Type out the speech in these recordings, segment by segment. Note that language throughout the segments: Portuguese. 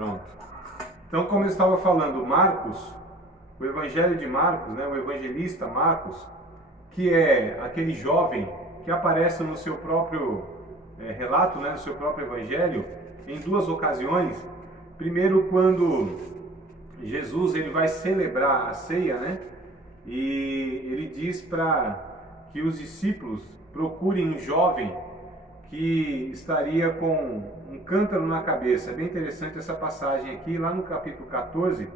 Pronto. Então, como eu estava falando, Marcos, o Evangelho de Marcos, né, o evangelista Marcos, que é aquele jovem que aparece no seu próprio relato, né, no seu próprio Evangelho, em duas ocasiões. Primeiro, quando Jesus ele vai celebrar a ceia, né, e ele diz para que os discípulos procurem um jovem que estaria com um cântaro na cabeça. É bem interessante essa passagem aqui, lá no capítulo 14,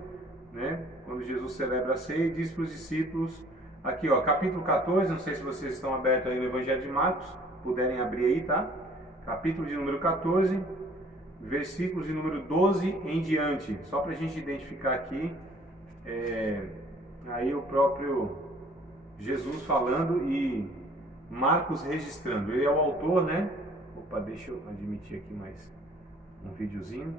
né, quando Jesus celebra a ceia, e diz para os discípulos, aqui ó, capítulo 14, não sei se vocês estão abertos aí no Evangelho de Marcos, puderem abrir aí, tá? Capítulo de número 14, versículos de número 12 em diante, só para a gente identificar aqui, aí o próprio Jesus falando e Marcos registrando. Ele é o autor, né? Opa, deixa eu admitir aqui mais um videozinho.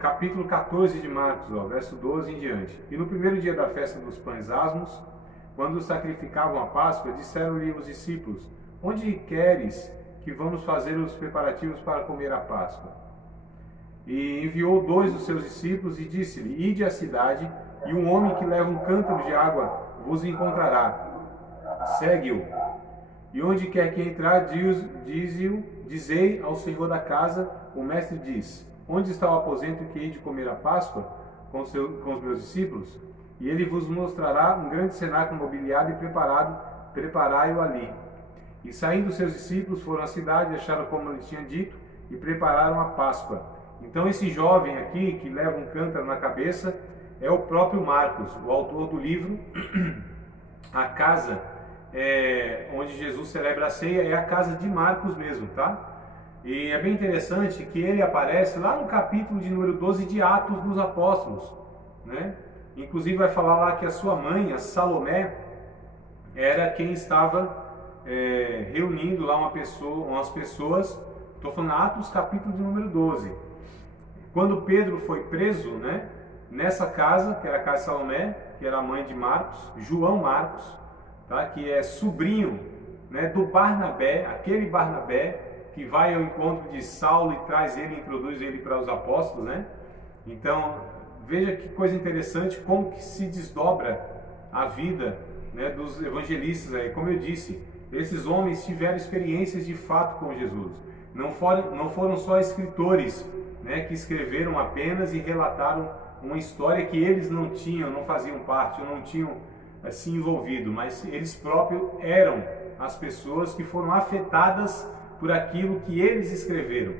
Capítulo 14 de Marcos, ó, verso 12 em diante. E no primeiro dia da festa dos pães asmos, quando sacrificavam a Páscoa, disseram-lhe os discípulos: onde queres que vamos fazer os preparativos para comer a Páscoa? E enviou 2 dos seus discípulos e disse-lhe: ide à cidade, e um homem que leva um cântaro de água vos encontrará. Segue-o. E onde quer que entrar, dizei ao Senhor da casa: o mestre diz: onde está o aposento que hei de comer a Páscoa com os meus discípulos? E ele vos mostrará um grande cenáculo mobiliado e preparado, preparai-o ali. E saindo seus discípulos foram à cidade, acharam como ele tinha dito e prepararam a Páscoa. Então esse jovem aqui, que leva um cântaro na cabeça, é o próprio Marcos, o autor do livro. A casa onde Jesus celebra a ceia é a casa de Marcos mesmo, tá? E é bem interessante que ele aparece lá no capítulo de número 12 de Atos dos Apóstolos, né? Inclusive vai falar lá que a sua mãe, a Salomé, era quem estava reunindo lá umas pessoas. Estou falando Atos capítulo de número 12. Quando Pedro foi preso, né, nessa casa, que era a casa de Salomé, que era a mãe de Marcos, João Marcos, tá, que é sobrinho, né, do Barnabé, aquele Barnabé que vai ao encontro de Saulo e traz ele, introduz ele para os apóstolos, né? Então, veja que coisa interessante, como que se desdobra a vida, né, dos evangelistas aí. Como eu disse, esses homens tiveram experiências de fato com Jesus. Não foram só escritores, né, que escreveram apenas e relataram uma história que eles não tinham, não faziam parte, ou não tinham se envolvido, mas eles próprios eram as pessoas que foram afetadas por aquilo que eles escreveram.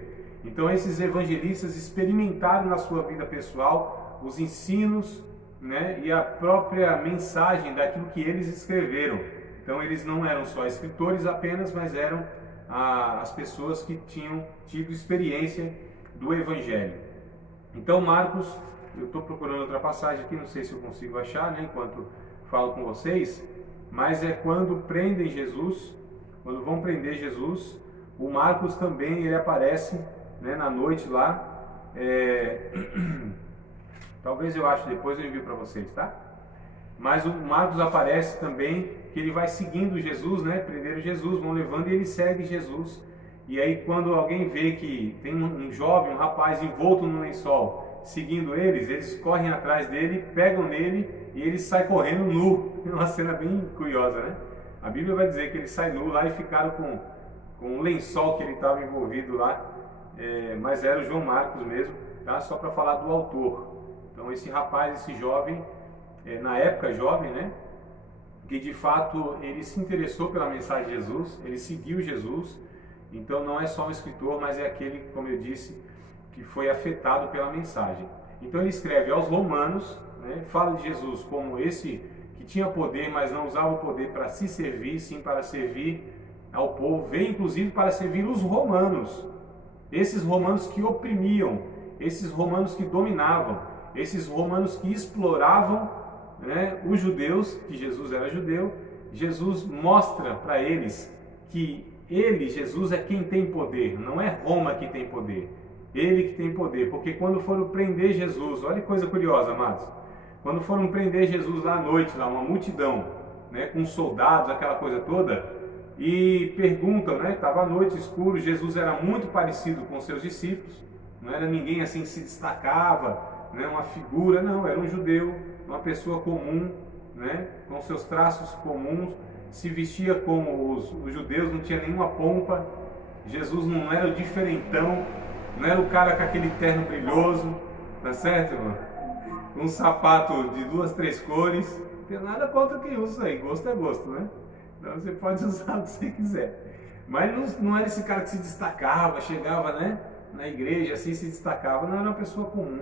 Então esses evangelistas experimentaram na sua vida pessoal os ensinos, né, e a própria mensagem daquilo que eles escreveram. Então eles não eram só escritores apenas, mas eram as pessoas que tinham tido experiência do Evangelho. Então Marcos, eu estou procurando outra passagem aqui, não sei se eu consigo achar, né, enquanto falo com vocês, mas é quando prendem Jesus, quando vão prender Jesus, o Marcos também ele aparece, né, na noite lá, talvez eu ache depois, eu envio para vocês, tá? Mas o Marcos aparece também, que ele vai seguindo Jesus, né? Prenderam Jesus, vão levando e ele segue Jesus. E aí quando alguém vê que tem um jovem, um rapaz envolto no lençol, seguindo eles correm atrás dele, pegam nele e ele sai correndo nu. É uma cena bem curiosa, né? A Bíblia vai dizer que ele sai nu lá e ficaram com um lençol que ele estava envolvido lá, mas era o João Marcos mesmo, tá? Só para falar do autor. Então esse rapaz, esse jovem, na época jovem, né, que de fato ele se interessou pela mensagem de Jesus, ele seguiu Jesus. Então não é só um escritor, mas é aquele, como eu disse, que foi afetado pela mensagem. Então ele escreve aos Romanos, né, fala de Jesus como esse que tinha poder, mas não usava o poder para se servir, sim para servir ao povo. Veio inclusive para servir os romanos, esses romanos que oprimiam, esses romanos que dominavam, esses romanos que exploravam, né, os judeus, que Jesus era judeu. Jesus mostra para eles que ele, Jesus, é quem tem poder, não é Roma que tem poder, ele que tem poder. Porque quando foram prender Jesus, olha que coisa curiosa, amados, quando foram prender Jesus lá à noite, lá uma multidão, né, com soldados, aquela coisa toda, e perguntam, né, estava à noite, escuro, Jesus era muito parecido com seus discípulos, não era ninguém assim que se destacava, né, uma figura, não, era um judeu, uma pessoa comum, né, com seus traços comuns, se vestia como os judeus, não tinha nenhuma pompa. Jesus não era o diferentão, não era o cara com aquele terno brilhoso, tá certo, irmão? Um sapato de 2, 3 cores, não tem nada contra quem usa isso aí, gosto é gosto, né? Então você pode usar o que você quiser. Mas não era esse cara que se destacava, chegava, né, na igreja assim, se destacava, não, era uma pessoa comum.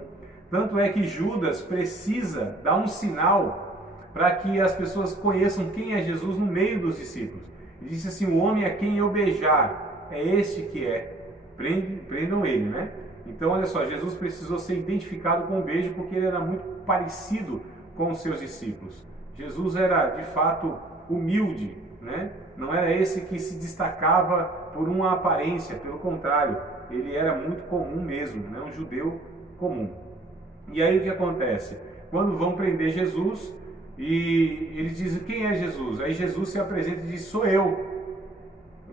Tanto é que Judas precisa dar um sinal para que as pessoas conheçam quem é Jesus no meio dos discípulos. Ele disse assim: o homem a quem eu beijar, é este que é. Prendam ele, né? Então, olha só, Jesus precisou ser identificado com o beijo porque ele era muito parecido com os seus discípulos. Jesus era, de fato, humilde, né? Não era esse que se destacava por uma aparência, pelo contrário, ele era muito comum mesmo, né? Um judeu comum. E aí o que acontece? Quando vão prender Jesus, e eles dizem: quem é Jesus? Aí Jesus se apresenta e diz: sou eu,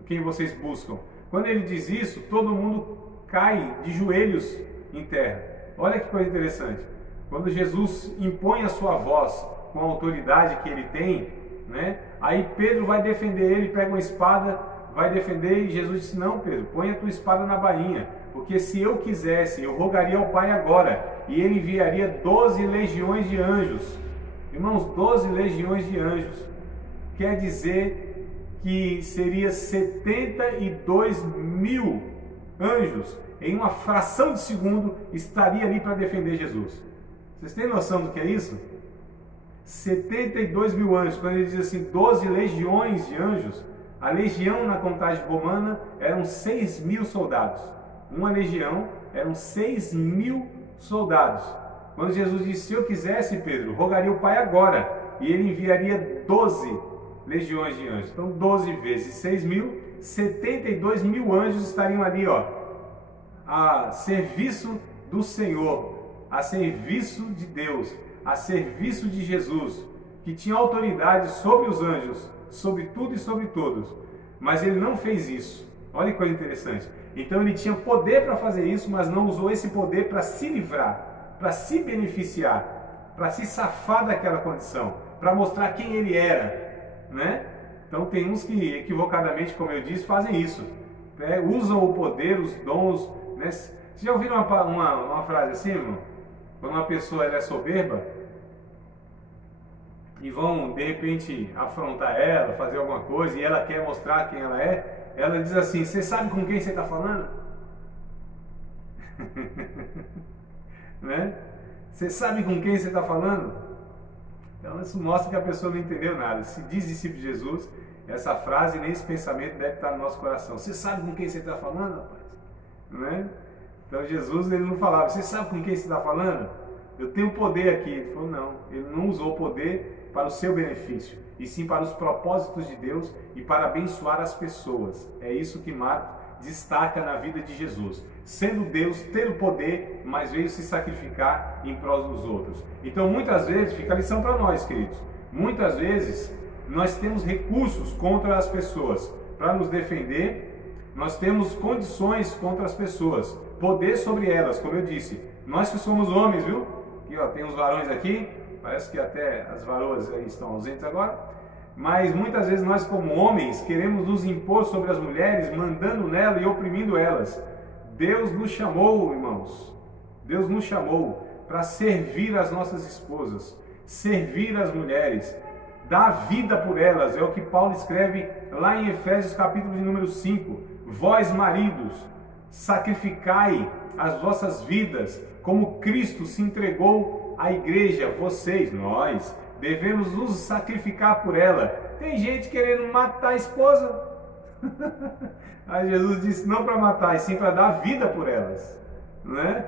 quem vocês buscam. Quando ele diz isso, todo mundo cai de joelhos em terra. Olha que coisa interessante. Quando Jesus impõe a sua voz com a autoridade que ele tem, né? Aí Pedro vai defender ele, pega uma espada, vai defender, e Jesus disse: não, Pedro, põe a tua espada na bainha, porque se eu quisesse, eu rogaria ao Pai agora, e ele enviaria 12 legiões de anjos. Irmãos, 12 legiões de anjos quer dizer que seria 72 mil anjos em uma fração de segundo estaria ali para defender Jesus. Vocês têm noção do que é isso? 72 mil anjos. Quando ele diz assim 12 legiões de anjos, a legião na contagem romana eram 6 mil soldados. Uma legião eram 6 mil soldados. Quando Jesus disse: se eu quisesse, Pedro, rogaria o Pai agora, e ele enviaria 12 legiões de anjos. Então 12 vezes 6 mil, 72 mil anjos estariam ali, ó, a serviço do Senhor, a serviço de Deus, a serviço de Jesus, que tinha autoridade sobre os anjos, sobre tudo e sobre todos. Mas ele não fez isso. Olha que coisa interessante. Então ele tinha poder para fazer isso, mas não usou esse poder para se livrar, para se beneficiar, para se safar daquela condição, para mostrar quem ele era, né? Então tem uns que equivocadamente, como eu disse, fazem isso, né? Usam o poder, os dons, né? Vocês já ouviram uma frase assim, irmão? Quando uma pessoa ela é soberba e vão de repente afrontar ela, fazer alguma coisa, e ela quer mostrar quem ela é, ela diz assim: você sabe com quem você está falando? Né? Você sabe com quem você está falando? Então isso mostra que a pessoa não entendeu nada. Se diz discípulo de Jesus, essa frase nem esse pensamento deve estar no nosso coração. Você sabe com quem você está falando, rapaz? Né? Então Jesus ele não falava: você sabe com quem você está falando? Eu tenho poder aqui. Ele falou: não, ele não usou o poder para o seu benefício, e sim para os propósitos de Deus e para abençoar as pessoas. É isso que Marcos destaca na vida de Jesus. Sendo Deus, ter o poder, mas veio se sacrificar em prol dos outros. Então muitas vezes, fica a lição para nós, queridos, muitas vezes nós temos recursos contra as pessoas para nos defender, nós temos condições contra as pessoas, poder sobre elas, como eu disse. Nós que somos homens, viu? Aqui, ó, tem uns varões aqui, parece que até as varoas aí estão ausentes agora. Mas muitas vezes nós, como homens, queremos nos impor sobre as mulheres, mandando nela e oprimindo elas. Deus nos chamou, irmãos, Deus nos chamou para servir as nossas esposas, servir as mulheres, dar vida por elas. É o que Paulo escreve lá em Efésios capítulo de número 5. Vós, maridos, sacrificai as vossas vidas, como Cristo se entregou à igreja. Vocês, nós, devemos nos sacrificar por ela. Tem gente querendo matar a esposa. Aí Jesus disse: não para matar, e sim para dar vida por elas, né?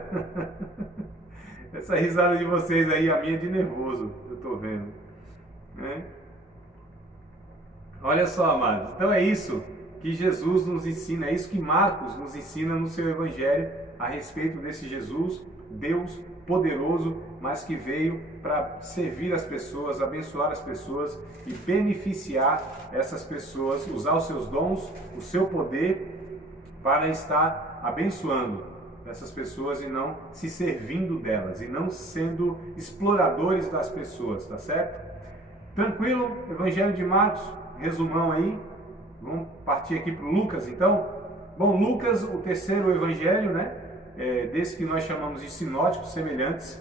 Essa risada de vocês aí, a minha é de nervoso, eu estou vendo, né? Olha só, amados, então é isso que Jesus nos ensina, é isso que Marcos nos ensina no seu evangelho a respeito desse Jesus, Deus poderoso, mas que veio para servir as pessoas, abençoar as pessoas e beneficiar essas pessoas, usar os seus dons, o seu poder para estar abençoando. essas pessoas e não se servindo delas, e não sendo exploradores das pessoas, tá certo? Tranquilo? Evangelho de Marcos, resumão aí. Vamos partir aqui para o Lucas, então. Bom, Lucas, o terceiro evangelho, né? Desse que nós chamamos de sinóticos semelhantes,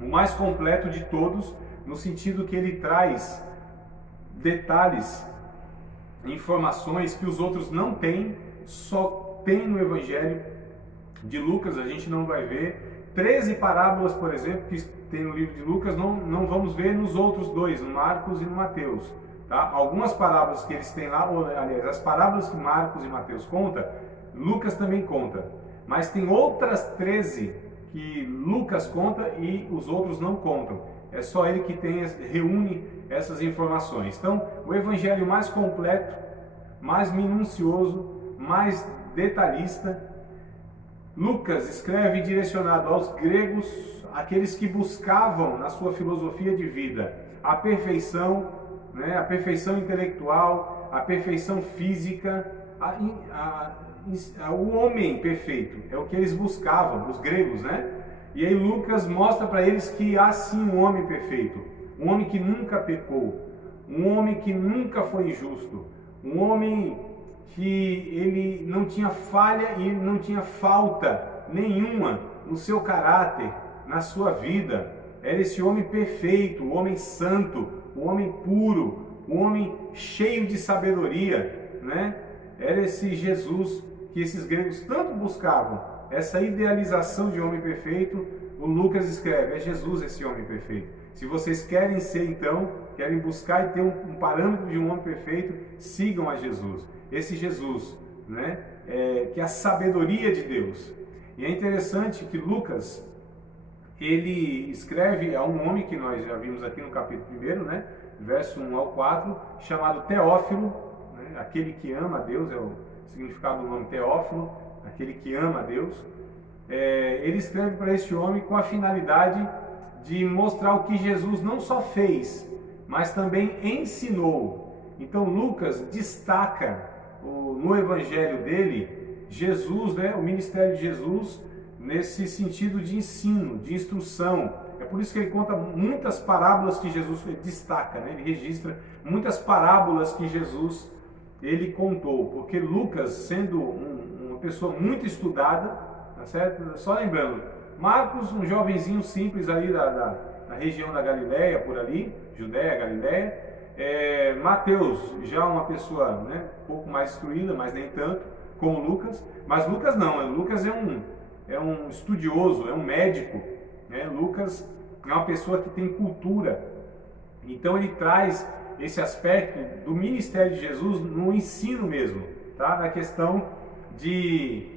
o mais completo de todos, no sentido que ele traz detalhes, informações que os outros não têm, só tem no evangelho de Lucas. A gente não vai ver 13 parábolas, por exemplo, que tem no livro de Lucas, não vamos ver nos outros dois, no Marcos e no Mateus. Tá? Algumas parábolas que eles têm lá, aliás, as parábolas que Marcos e Mateus contam, Lucas também conta. Mas tem outras 13 que Lucas conta e os outros não contam. É só ele que reúne essas informações. Então, o evangelho mais completo, mais minucioso, mais detalhista. Lucas escreve direcionado aos gregos, aqueles que buscavam na sua filosofia de vida a perfeição, né, a perfeição intelectual, a perfeição física, o homem perfeito, é o que eles buscavam, os gregos, né? E aí Lucas mostra para eles que há sim um homem perfeito, um homem que nunca pecou, um homem que nunca foi injusto, um homem que ele não tinha falha e não tinha falta nenhuma no seu caráter, na sua vida. Era esse homem perfeito, o homem santo, o homem puro, o homem cheio de sabedoria, né? Era esse Jesus que esses gregos tanto buscavam, essa idealização de homem perfeito. O Lucas escreve, é Jesus esse homem perfeito. Se vocês querem ser então, querem buscar e ter um parâmetro de um homem perfeito, sigam a Jesus. Esse Jesus, né? Que é a sabedoria de Deus. E é interessante que Lucas, ele escreve a um homem que nós já vimos aqui no capítulo 1, né? Verso 1 ao 4, chamado Teófilo, né? Aquele que ama a Deus, é o significado do nome Teófilo, aquele que ama a Deus. Ele escreve para este homem com a finalidade de mostrar o que Jesus não só fez, mas também ensinou. Então Lucas destaca no evangelho dele Jesus, né, o ministério de Jesus, nesse sentido de ensino, de instrução. É por isso que ele conta muitas parábolas que Jesus destaca, né? Ele registra muitas parábolas que Jesus ele contou, porque Lucas, sendo uma pessoa muito estudada, tá certo? Só lembrando, Marcos, um jovenzinho simples ali da região da Galileia, por ali, Judéia, Galileia. Mateus, já uma pessoa, né, um pouco mais instruída, mas nem tanto, como Lucas. Mas Lucas não, Lucas é um estudioso, é um médico, né? Lucas é uma pessoa que tem cultura. Então ele traz esse aspecto do ministério de Jesus no ensino mesmo, tá? Na questão de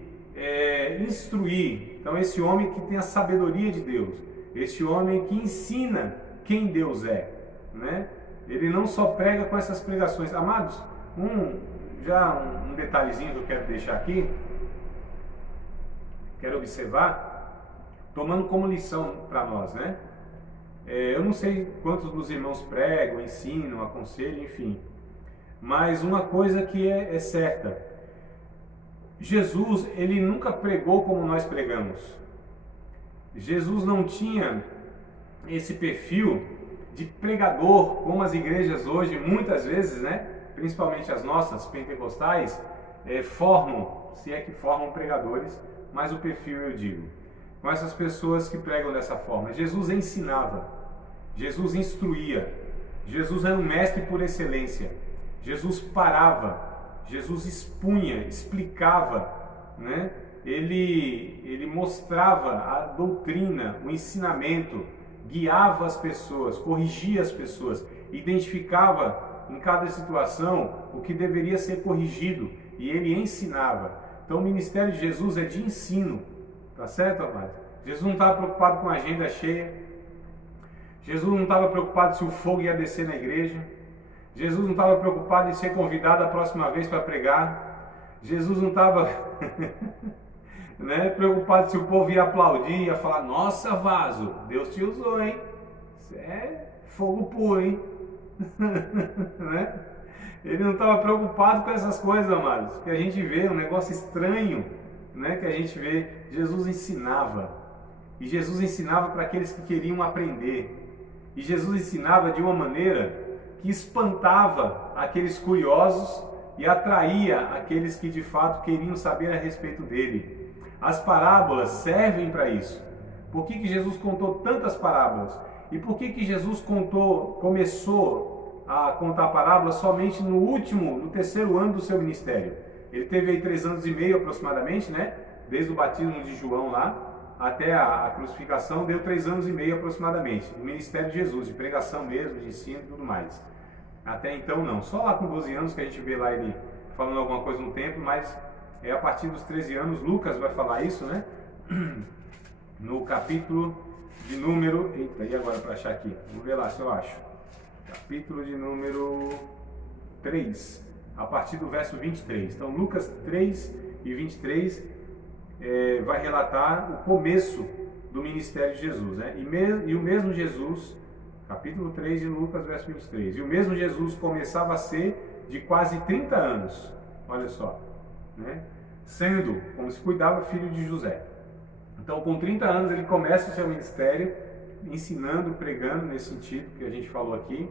instruir. Então esse homem que tem a sabedoria de Deus, esse homem que ensina quem Deus é, né? Ele não só prega com essas pregações. Amados, um detalhezinho que eu quero deixar aqui, quero observar, tomando como lição para nós, né? Eu não sei quantos dos irmãos pregam, ensinam, aconselham, enfim. Mas uma coisa que é certa, Jesus, ele nunca pregou como nós pregamos. Jesus não tinha esse perfil de pregador, como as igrejas hoje, muitas vezes, né? Principalmente as nossas, pentecostais, formam, se é que formam pregadores, mas o perfil eu digo, com essas pessoas que pregam dessa forma. Jesus ensinava, Jesus instruía, Jesus era um mestre por excelência, Jesus parava, Jesus expunha, explicava, né? Ele mostrava a doutrina, o ensinamento, guiava as pessoas, corrigia as pessoas, identificava em cada situação o que deveria ser corrigido e ele ensinava. Então o ministério de Jesus é de ensino, tá certo, amado? Jesus não estava preocupado com a agenda cheia, Jesus não estava preocupado se o fogo ia descer na igreja, Jesus não estava preocupado em ser convidado a próxima vez para pregar, Jesus não estava né, preocupado se o povo ia aplaudir, ia falar, nossa, vaso, Deus te usou, hein? Isso é fogo puro, hein? Né? Ele não estava preocupado com essas coisas, amados, que a gente vê um negócio estranho, né, que a gente vê, Jesus ensinava. E Jesus ensinava para aqueles que queriam aprender. E Jesus ensinava de uma maneira que espantava aqueles curiosos e atraía aqueles que de fato queriam saber a respeito dele. As parábolas servem para isso. Por que Jesus contou tantas parábolas? E por que Jesus começou a contar parábolas somente no terceiro ano do seu ministério? Ele teve aí 3 anos e meio aproximadamente, né? Desde o batismo de João lá até a crucificação, deu 3 anos e meio aproximadamente. O ministério de Jesus, de pregação mesmo, de ensino e tudo mais. Até então não. Só lá com 12 anos que a gente vê lá ele falando alguma coisa no templo, mas é a partir dos 13 anos, Lucas vai falar isso, né? No capítulo de número... Eita, e agora para achar aqui? Vamos ver lá se eu acho. Capítulo de número 3, a partir do verso 23. Então, Lucas 3 e 23 vai relatar o começo do ministério de Jesus, né? E o mesmo Jesus, capítulo 3 de Lucas, verso 23. E o mesmo Jesus começava a ser de quase 30 anos, olha só, né? Sendo, como se cuidava, filho de José. Então, com 30 anos, ele começa o seu ministério, ensinando, pregando, nesse sentido que a gente falou aqui.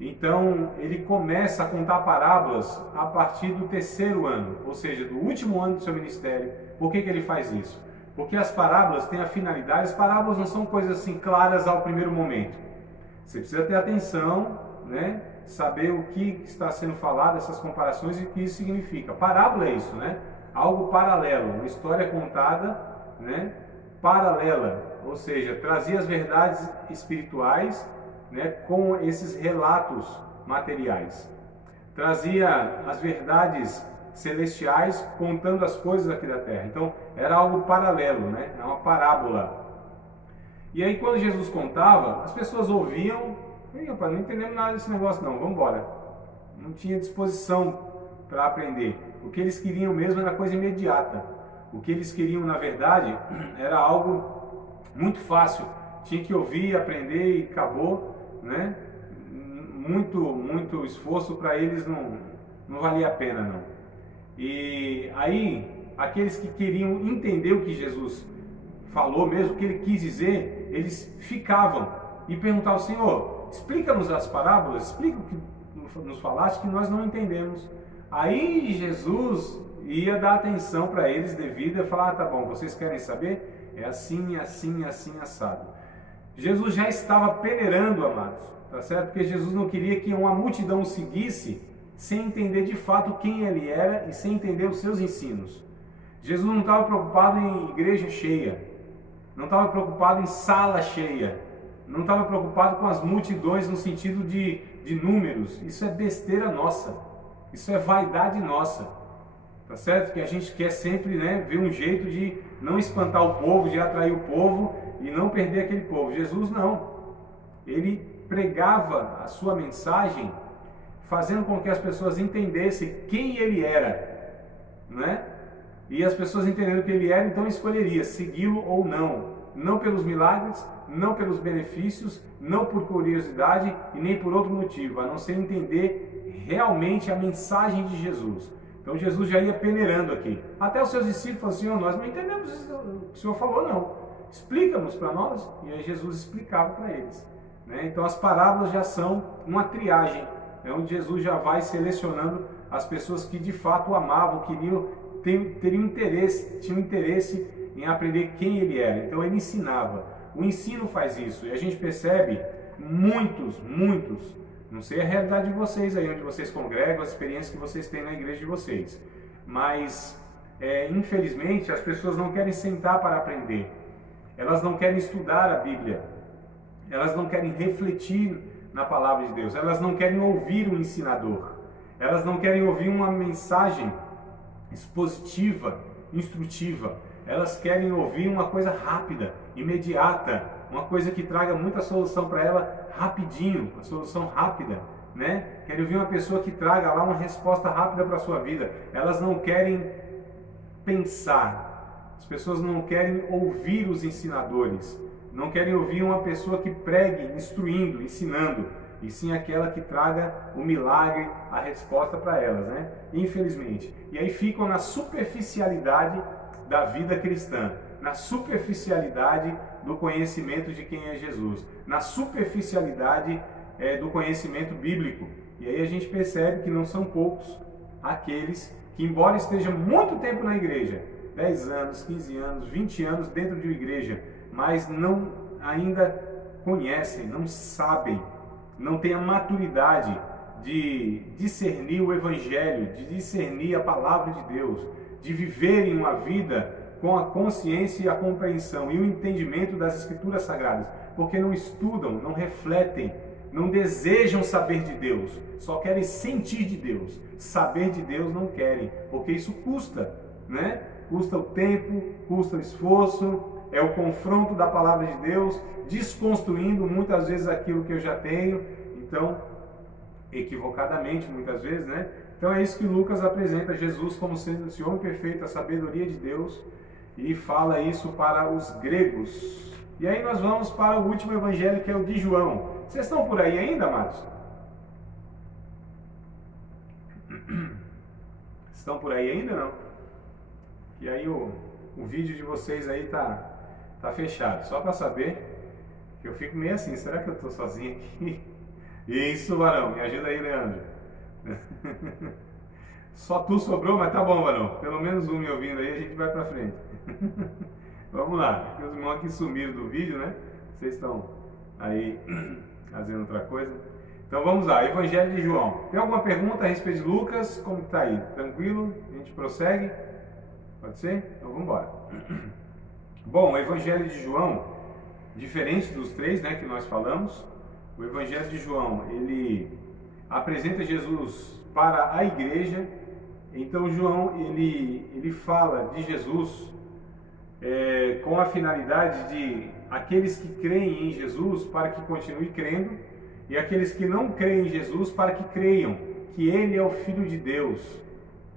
Então, ele começa a contar parábolas a partir do 3º ano, ou seja, do último ano do seu ministério. Por que ele faz isso? Porque as parábolas têm a finalidade, as parábolas não são coisas assim claras ao primeiro momento. Você precisa ter atenção, né? Saber o que está sendo falado, essas comparações e o que isso significa. Parábola é isso, né? Algo paralelo, uma história contada, né? Paralela, ou seja, trazia as verdades espirituais, né, com esses relatos materiais. Trazia as verdades celestiais contando as coisas aqui da terra. Então, era algo paralelo, né? Era uma parábola. E aí, quando Jesus contava, as pessoas ouviam, e rapaz, não entendemos nada desse negócio não, vamos embora. Não tinha disposição para aprender. O que eles queriam mesmo era coisa imediata. O que eles queriam, na verdade, era algo muito fácil. Tinha que ouvir, aprender e acabou, né? Muito esforço para eles não valia a pena, não. E aí, aqueles que queriam entender o que Jesus falou mesmo, o que ele quis dizer, eles ficavam e perguntavam: Senhor, explica-nos as parábolas, explica o que nos falaste que nós não entendemos. Aí Jesus ia dar atenção para eles devido a falar: tá bom, vocês querem saber? É assim, assim, assim, assado. Jesus já estava peneirando, amados, tá certo? Porque Jesus não queria que uma multidão o seguisse sem entender de fato quem ele era e sem entender os seus ensinos. Jesus não estava preocupado em igreja cheia, não estava preocupado em sala cheia, não estava preocupado com as multidões no sentido de números. Isso é besteira nossa, isso é vaidade nossa, tá certo? Que a gente quer sempre, né, ver um jeito de não espantar o povo, de atrair o povo e não perder aquele povo. Jesus não, ele pregava a sua mensagem fazendo com que as pessoas entendessem quem ele era, né? E as pessoas entendendo quem ele era, então escolheria segui-lo ou não pelos milagres, não pelos benefícios, não por curiosidade e nem por outro motivo, a não ser entender realmente a mensagem de Jesus. Então Jesus já ia peneirando aqui. Até os seus discípulos falaram: Senhor, nós não entendemos o que o Senhor falou, não. Explica-nos para nós. E aí Jesus explicava para eles, né? Então as parábolas já são uma triagem, é onde Jesus já vai selecionando as pessoas que de fato o amavam, tinham interesse em aprender quem ele era. Então ele ensinava. O ensino faz isso. E a gente percebe muitos, não sei a realidade de vocês aí, onde vocês congregam, as experiências que vocês têm na igreja de vocês. Mas, infelizmente, as pessoas não querem sentar para aprender. Elas não querem estudar a Bíblia. Elas não querem refletir na palavra de Deus. Elas não querem ouvir o ensinador. Elas não querem ouvir uma mensagem expositiva, instrutiva. Elas querem ouvir uma coisa rápida, imediata, uma coisa que traga muita solução para ela rapidinho, uma solução rápida, né? Querem ouvir uma pessoa que traga lá uma resposta rápida para a sua vida. Elas não querem pensar. As pessoas não querem ouvir os ensinadores. Não querem ouvir uma pessoa que pregue, instruindo, ensinando, e sim aquela que traga o milagre, a resposta para elas, né? Infelizmente. E aí ficam na superficialidade da vida cristã, na superficialidade do conhecimento de quem é Jesus, na superficialidade do conhecimento bíblico. E aí a gente percebe que não são poucos aqueles que, embora estejam muito tempo na igreja, 10 anos, 15 anos, 20 anos dentro de uma igreja, mas não ainda conhecem, não sabem, não têm a maturidade de discernir o Evangelho, de discernir a palavra de Deus, de viverem uma vida com a consciência e a compreensão e o entendimento das Escrituras Sagradas, porque não estudam, não refletem, não desejam saber de Deus, só querem sentir de Deus. Saber de Deus não querem, porque isso custa, né? Custa o tempo, custa o esforço, é o confronto da palavra de Deus, desconstruindo muitas vezes aquilo que eu já tenho, então, equivocadamente muitas vezes, né? Então é isso que Lucas apresenta Jesus como sendo esse homem perfeito, a sabedoria de Deus, e fala isso para os gregos. E aí nós vamos para o último evangelho, que é o de João. Vocês estão por aí ainda, amados? Estão por aí ainda, não? E aí o vídeo de vocês aí tá fechado. Só para saber, que eu fico meio assim, será que eu estou sozinho aqui? Isso, Varão, me ajuda aí, Leandro. Só tu sobrou, mas tá bom, Varão. Pelo menos um me ouvindo aí, a gente vai pra frente. Vamos lá, os irmãos aqui sumiram do vídeo, né? Vocês estão aí fazendo outra coisa. Então vamos lá, Evangelho de João. Tem alguma pergunta a respeito de Lucas? Como está aí? Tranquilo? A gente prossegue? Pode ser? Então vamos embora. Bom, o Evangelho de João, diferente dos três, né, que nós falamos, o Evangelho de João, ele apresenta Jesus para a igreja. Então João, ele fala de Jesus com a finalidade de aqueles que creem em Jesus para que continuem crendo, e aqueles que não creem em Jesus para que creiam que Ele é o Filho de Deus.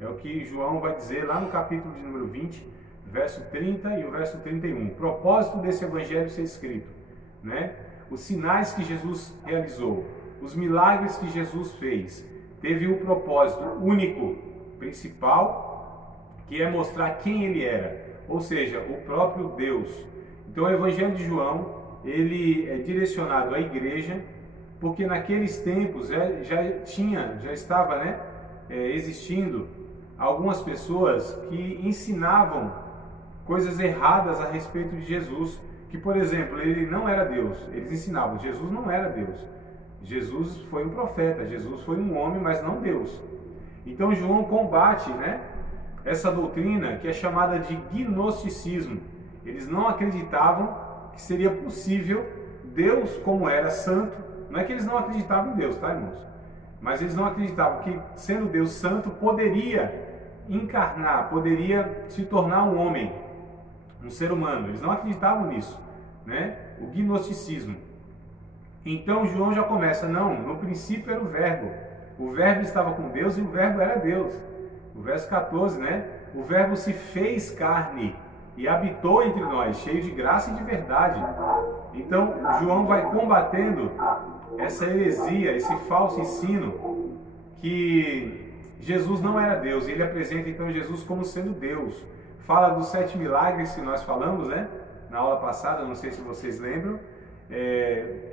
É o que João vai dizer lá no capítulo de número 20, verso 30 e o verso 31. O propósito desse evangelho ser escrito, né? Os sinais que Jesus realizou, os milagres que Jesus fez, teve um propósito único, principal, que é mostrar quem Ele era, ou seja, o próprio Deus. Então o Evangelho de João, ele é direcionado à igreja, porque naqueles tempos já estava, né, existindo algumas pessoas que ensinavam coisas erradas a respeito de Jesus, que, por exemplo, ele não era Deus. Eles ensinavam, Jesus não era Deus. Jesus foi um profeta, Jesus foi um homem, mas não Deus. Então João combate, né, essa doutrina que é chamada de gnosticismo. Eles não acreditavam que seria possível Deus, como era santo. Não é que eles não acreditavam em Deus, tá, irmãos? Mas eles não acreditavam que, sendo Deus santo, poderia encarnar, poderia se tornar um homem, um ser humano. Eles não acreditavam nisso, né? O gnosticismo. Então João já começa, não, no princípio era o verbo estava com Deus e o verbo era Deus. O verso 14, né? O verbo se fez carne e habitou entre nós, cheio de graça e de verdade. Então João vai combatendo essa heresia, esse falso ensino que Jesus não era Deus. Ele apresenta então Jesus como sendo Deus. Fala dos 7 milagres que nós falamos, né, na aula passada, não sei se vocês lembram.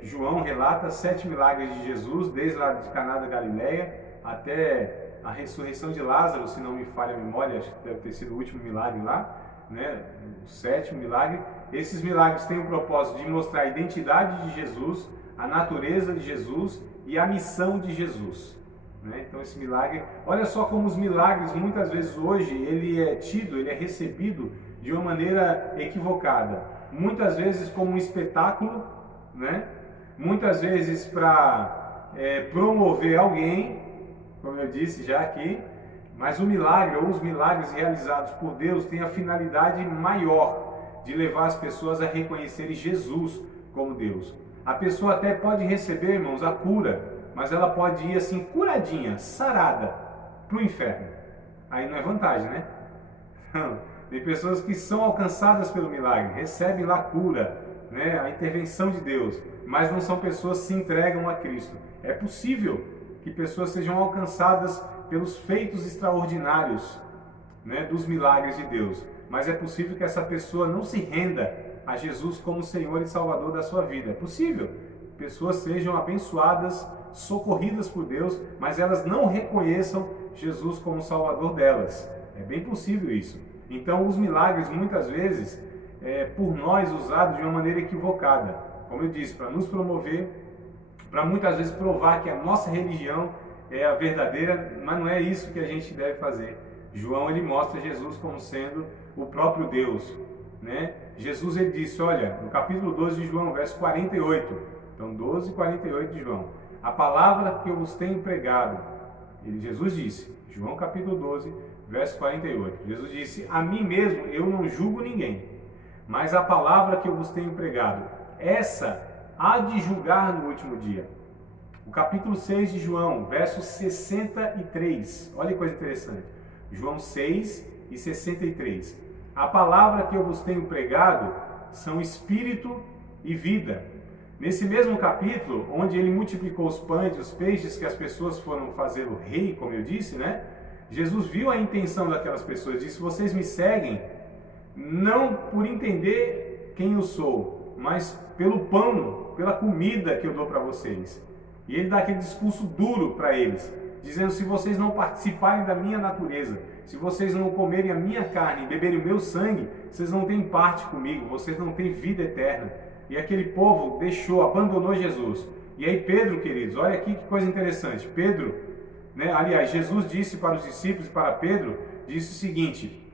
João relata 7 milagres de Jesus, desde lá de Caná da Galileia até a ressurreição de Lázaro, se não me falha a memória, acho que deve ter sido o último milagre lá, né, o 7º milagre. Esses milagres têm o propósito de mostrar a identidade de Jesus, a natureza de Jesus e a missão de Jesus, né? Então esse milagre, olha só como os milagres muitas vezes hoje ele é recebido de uma maneira equivocada, muitas vezes como um espetáculo, né? Muitas vezes para promover alguém, como eu disse já aqui. Mas o milagre ou os milagres realizados por Deus têm a finalidade maior de levar as pessoas a reconhecerem Jesus como Deus. A pessoa até pode receber, irmãos, a cura, mas ela pode ir assim, curadinha, sarada, para o inferno. Aí não é vantagem, né? Não. Tem pessoas que são alcançadas pelo milagre, recebem lá a cura, né, a intervenção de Deus, mas não são pessoas que se entregam a Cristo. É possível que pessoas sejam alcançadas pelos feitos extraordinários, né, dos milagres de Deus, mas é possível que essa pessoa não se renda a Jesus como Senhor e Salvador da sua vida. É possível. Pessoas sejam abençoadas, socorridas por Deus, mas elas não reconheçam Jesus como Salvador delas. É bem possível isso. Então, os milagres, muitas vezes, por nós usados de uma maneira equivocada. Como eu disse, para nos promover, para muitas vezes provar que a nossa religião é a verdadeira, mas não é isso que a gente deve fazer. João, ele mostra Jesus como sendo o próprio Deus, né? Jesus, ele disse, olha, no capítulo 12 de João, verso 48, então 12 e 48 de João, a palavra que eu vos tenho pregado, Jesus disse, João capítulo 12, verso 48, Jesus disse, a mim mesmo eu não julgo ninguém, mas a palavra que eu vos tenho pregado, essa há de julgar no último dia. O capítulo 6 de João, verso 63, olha que coisa interessante, João 6 e 63, a palavra que eu vos tenho pregado são espírito e vida. Nesse mesmo capítulo, onde ele multiplicou os pães e os peixes que as pessoas foram fazê-lo rei, como eu disse, né? Jesus viu a intenção daquelas pessoas, disse, vocês me seguem não por entender quem eu sou, mas pelo pão, pela comida que eu dou para vocês. E ele dá aquele discurso duro para eles, dizendo, se vocês não participarem da minha natureza, se vocês não comerem a minha carne e beberem o meu sangue, vocês não têm parte comigo, vocês não têm vida eterna. E aquele povo abandonou Jesus. E aí Pedro, queridos, olha aqui que coisa interessante. Pedro, né, aliás, Jesus disse para os discípulos e para Pedro, disse o seguinte,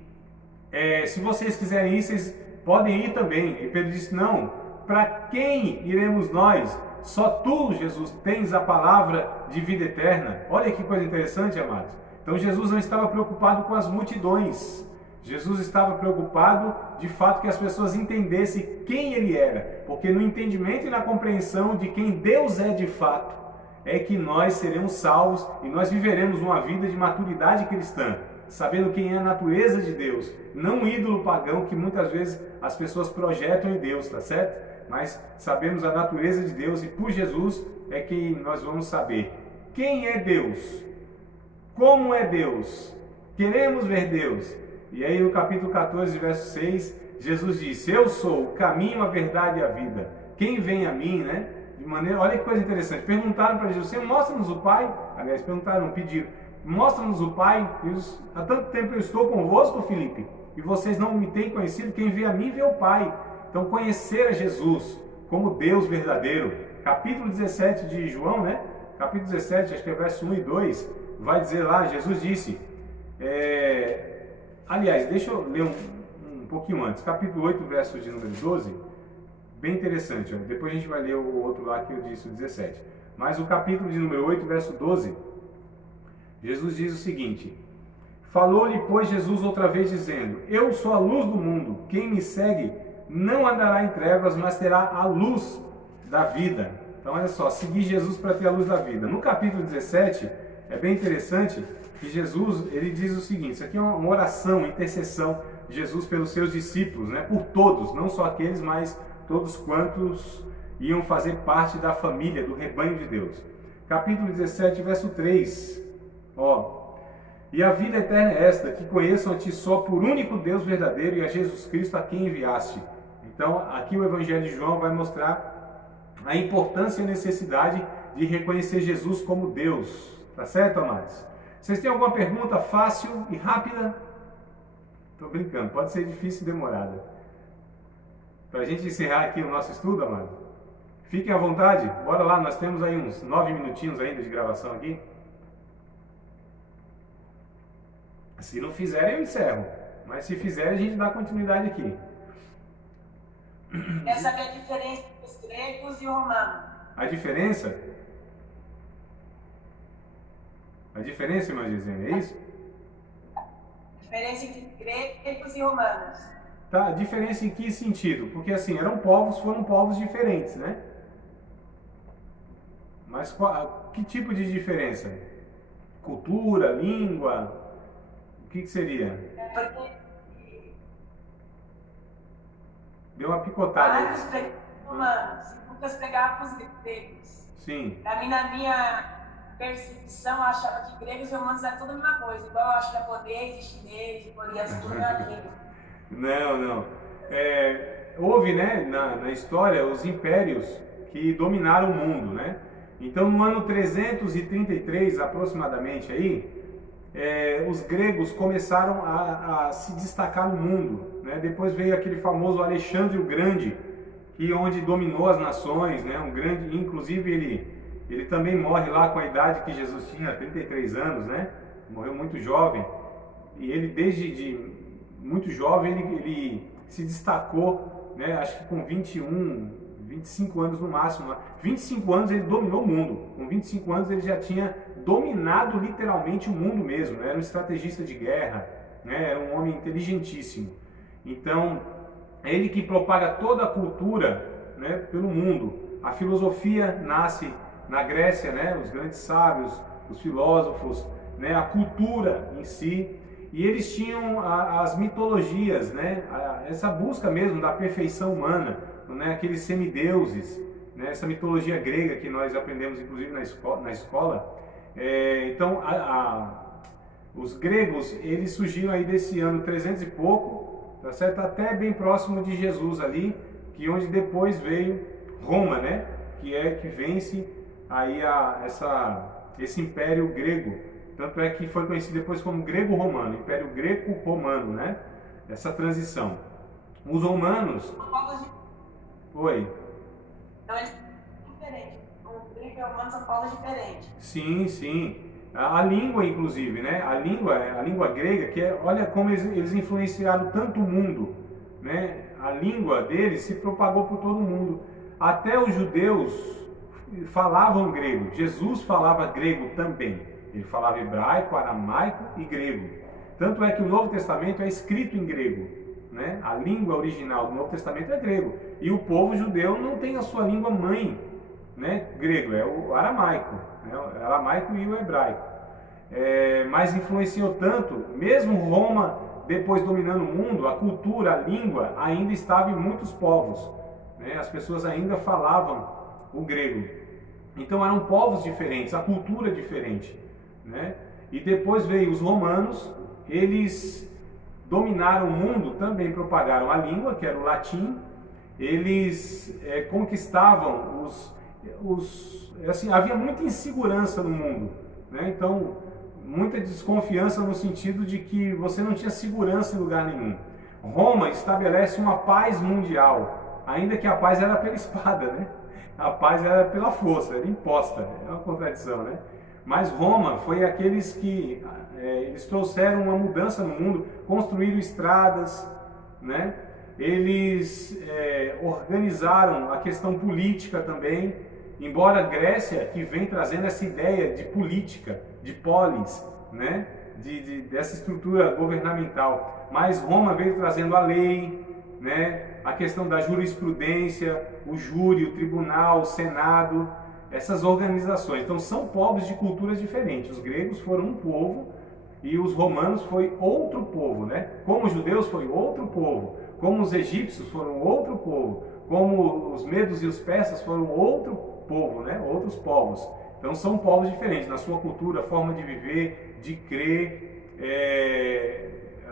se vocês quiserem ir, vocês podem ir também. E Pedro disse, não, para quem iremos nós? Só tu, Jesus, tens a palavra de vida eterna. Olha que coisa interessante, amados. Então Jesus não estava preocupado com as multidões. Jesus estava preocupado, de fato, que as pessoas entendessem quem ele era. Porque no entendimento e na compreensão de quem Deus é de fato, é que nós seremos salvos e nós viveremos uma vida de maturidade cristã, sabendo quem é a natureza de Deus, não um ídolo pagão que muitas vezes as pessoas projetam em Deus, tá certo? Mas sabemos a natureza de Deus e por Jesus é que nós vamos saber quem é Deus, como é Deus, queremos ver Deus. E aí no capítulo 14, verso 6, Jesus disse, eu sou o caminho, a verdade e a vida. Quem vem a mim, né? De maneira, olha que coisa interessante, perguntaram para Jesus, Senhor, mostra-nos o Pai. Aliás, perguntaram, pediram, mostra-nos o Pai. Há tanto tempo eu estou convosco, Filipe, e vocês não me têm conhecido, quem vê a mim vê o Pai. Então conhecer a Jesus como Deus verdadeiro. Capítulo 17 de João, né? Capítulo 17, acho que é verso 1 e 2, vai dizer lá, Jesus disse, aliás, deixa eu ler um pouquinho antes, capítulo 8, verso de número 12, bem interessante, ó. Depois a gente vai ler o outro lá que eu disse, o 17. Mas o capítulo de número 8, verso 12, Jesus diz o seguinte, falou-lhe, pois, Jesus outra vez dizendo, eu sou a luz do mundo, quem me segue não andará em trevas, mas terá a luz da vida. Então, olha só, seguir Jesus para ter a luz da vida. No capítulo 17, é bem interessante que Jesus, ele diz o seguinte, isso aqui é uma oração, uma intercessão de Jesus pelos seus discípulos, né? Por todos, não só aqueles, mas todos quantos iam fazer parte da família, do rebanho de Deus. Capítulo 17, verso 3, ó, e a vida eterna é esta, que conheçam a ti só por único Deus verdadeiro e a Jesus Cristo a quem enviaste. Então, aqui o Evangelho de João vai mostrar a importância e a necessidade de reconhecer Jesus como Deus. Tá certo, amados? Vocês têm alguma pergunta fácil e rápida? Estou brincando, pode ser difícil e demorada. Para a gente encerrar aqui o nosso estudo, amados, fiquem à vontade, bora lá, nós temos aí uns 9 minutinhos ainda de gravação aqui. Se não fizerem, eu encerro. Mas se fizerem, a gente dá continuidade aqui. Quer saber a diferença entre os gregos e romanos? A diferença? A diferença, irmã Gisele, é isso? A diferença entre gregos e romanos. Tá, a diferença em que sentido? Porque assim, foram povos diferentes, né? Mas que tipo de diferença? Cultura, língua? O que seria? Porque deu uma picotada. Marcos pregava com romanos e Lucas pregava com os gregos. Sim. Na minha percepção, eu achava que gregos e romanos eram tudo a mesma coisa, igual eu acho japonês e chinês, e coreano, tudo aquilo. Não, não. Houve, né, na história os impérios que dominaram o mundo, né? Então, no ano 333 aproximadamente aí, os gregos começaram a se destacar no mundo, né? Depois veio aquele famoso Alexandre o Grande, que onde dominou as nações, né? Um grande, inclusive ele também morre lá com a idade que Jesus tinha, 33 anos, né? Morreu muito jovem. E ele muito jovem ele se destacou, né? Acho que com 25 anos no máximo. 25 anos ele dominou o mundo. Com 25 anos ele já tinha dominado literalmente o mundo mesmo, né? Era um estrategista de guerra, né? Era um homem inteligentíssimo. Então, é ele que propaga toda a cultura, né, pelo mundo. A filosofia nasce na Grécia, né? Os grandes sábios, os filósofos, né? A cultura em si. E eles tinham as mitologias, né? Essa busca mesmo da perfeição humana, né? Aqueles semideuses, né? Essa mitologia grega que nós aprendemos inclusive na escola. Então, os gregos, eles surgiram aí desse ano 300 e pouco, tá certo? Até bem próximo de Jesus ali, que onde depois veio Roma, né? Que vence aí esse império grego. Tanto é que foi conhecido depois como grego-romano, Império Greco-Romano, né? Essa transição. Os romanos... São povos Oi? Então, eles são diferentes. O grego e o romano são povos diferentes. Sim, sim. A língua, inclusive, né? A língua grega, olha como eles influenciaram tanto o mundo, né? A língua deles se propagou por todo o mundo. Até os judeus falavam grego. Jesus falava grego também. Ele falava hebraico, aramaico e grego. Tanto é que o Novo Testamento é escrito em grego, né? A língua original do Novo Testamento é grego. E o povo judeu não tem a sua língua mãe, né? Grego, é o aramaico, né? O aramaico e o hebraico. Mas influenciou tanto, mesmo Roma, depois dominando o mundo, a cultura, a língua ainda estava em muitos povos, né? As pessoas ainda falavam o grego. Então eram povos diferentes, a cultura diferente, né? E depois veio os romanos, eles dominaram o mundo, também propagaram a língua, que era o latim. Eles conquistavam assim, havia muita insegurança no mundo, né? Então, muita desconfiança no sentido de que você não tinha segurança em lugar nenhum. Roma estabelece uma paz mundial, ainda que a paz era pela espada, né? A paz era pela força, era imposta, é uma contradição, né? Mas Roma foi aqueles que eles trouxeram uma mudança no mundo, construíram estradas, né? Eles organizaram a questão política também, embora a Grécia, que vem trazendo essa ideia de política, de polis, né? Dessa estrutura governamental, mas Roma veio trazendo a lei, né? A questão da jurisprudência, o júri, o tribunal, o senado, essas organizações. Então são povos de culturas diferentes. Os gregos foram um povo e os romanos foi outro povo, né? Como os judeus foi outro povo, como os egípcios foram outro povo, como os medos e os persas foram outro povo, né? Outros povos. Então são povos diferentes na sua cultura, forma de viver, de crer,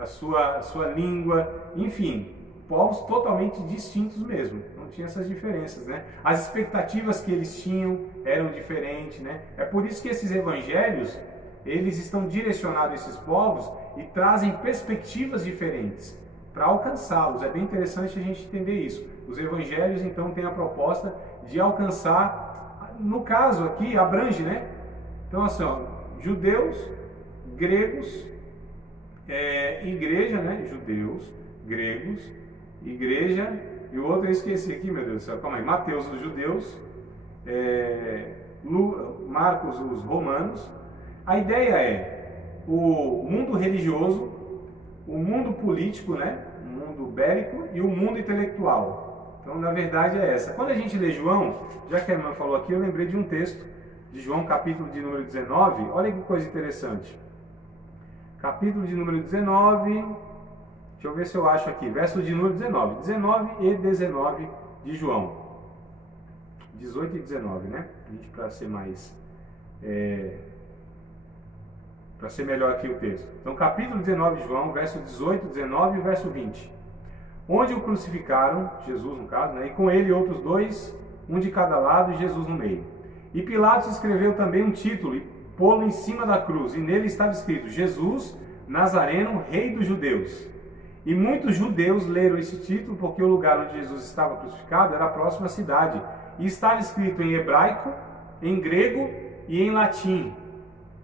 a sua língua, enfim, povos totalmente distintos mesmo. Não tinha essas diferenças, né? As expectativas que eles tinham eram diferentes, né? É por isso que esses evangelhos, eles estão direcionados a esses povos e trazem perspectivas diferentes para alcançá-los. É bem interessante a gente entender isso. Os evangelhos, então, têm a proposta de alcançar, no caso aqui, abrange, né? Então, assim, ó, judeus, gregos, igreja, né? Judeus, gregos, igreja, e o outro eu esqueci aqui, meu Deus do céu, calma aí, Mateus, os judeus, Marcos, os romanos. A ideia é o mundo religioso, o mundo político, né? O mundo bélico e o mundo intelectual. Então, na verdade, é essa. Quando a gente lê João, já que a irmã falou aqui, eu lembrei de um texto de João, capítulo de número 19. Olha que coisa interessante. Capítulo de número 19, deixa eu ver se eu acho aqui, verso de número 19. 19 e 19 de João. 18 e 19, né? Para ser mais... para ser melhor aqui o texto. Então, capítulo 19 de João, verso 18, 19 e verso 20. onde o crucificaram, Jesus no caso, né? E com ele outros dois, um de cada lado e Jesus no meio. E Pilatos escreveu também um título e pô-lo em cima da cruz, e nele estava escrito: Jesus Nazareno, Rei dos Judeus. E muitos judeus leram esse título porque o lugar onde Jesus estava crucificado era próximo à cidade, e estava escrito em hebraico, em grego e em latim.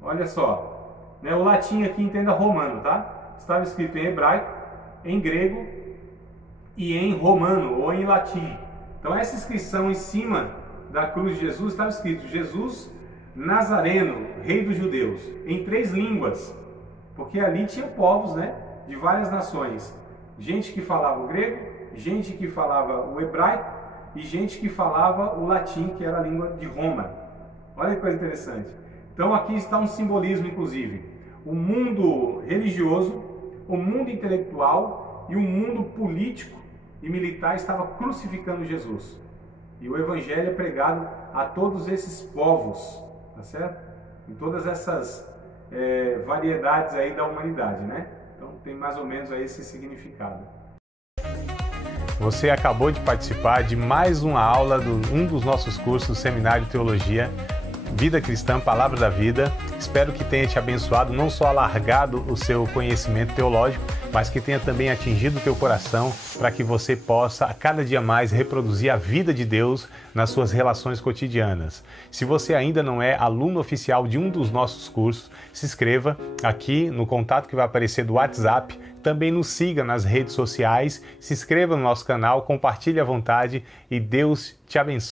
Olha só, né? O latim aqui entenda romano, tá? Estava escrito em hebraico, em grego e em romano ou em latim. Então essa inscrição em cima da cruz de Jesus estava escrito: Jesus Nazareno, Rei dos Judeus, em 3 línguas, porque ali tinha povos, né, de várias nações, gente que falava o grego, gente que falava o hebraico e gente que falava o latim, que era a língua de Roma. Olha que coisa interessante. Então aqui está um simbolismo, inclusive: o mundo religioso, o mundo intelectual e o mundo político e militar estava crucificando Jesus. E o evangelho é pregado a todos esses povos, tá certo? Em todas essas variedades aí da humanidade, né? Então tem mais ou menos aí esse significado. Você acabou de participar de mais uma aula de um dos nossos cursos, Seminário de Teologia, Vida Cristã, Palavra da Vida. Espero que tenha te abençoado, não só alargado o seu conhecimento teológico, mas que tenha também atingido o teu coração para que você possa a cada dia mais reproduzir a vida de Deus nas suas relações cotidianas. Se você ainda não é aluno oficial de um dos nossos cursos, se inscreva aqui no contato que vai aparecer do WhatsApp. Também nos siga nas redes sociais, se inscreva no nosso canal, compartilhe à vontade e Deus te abençoe.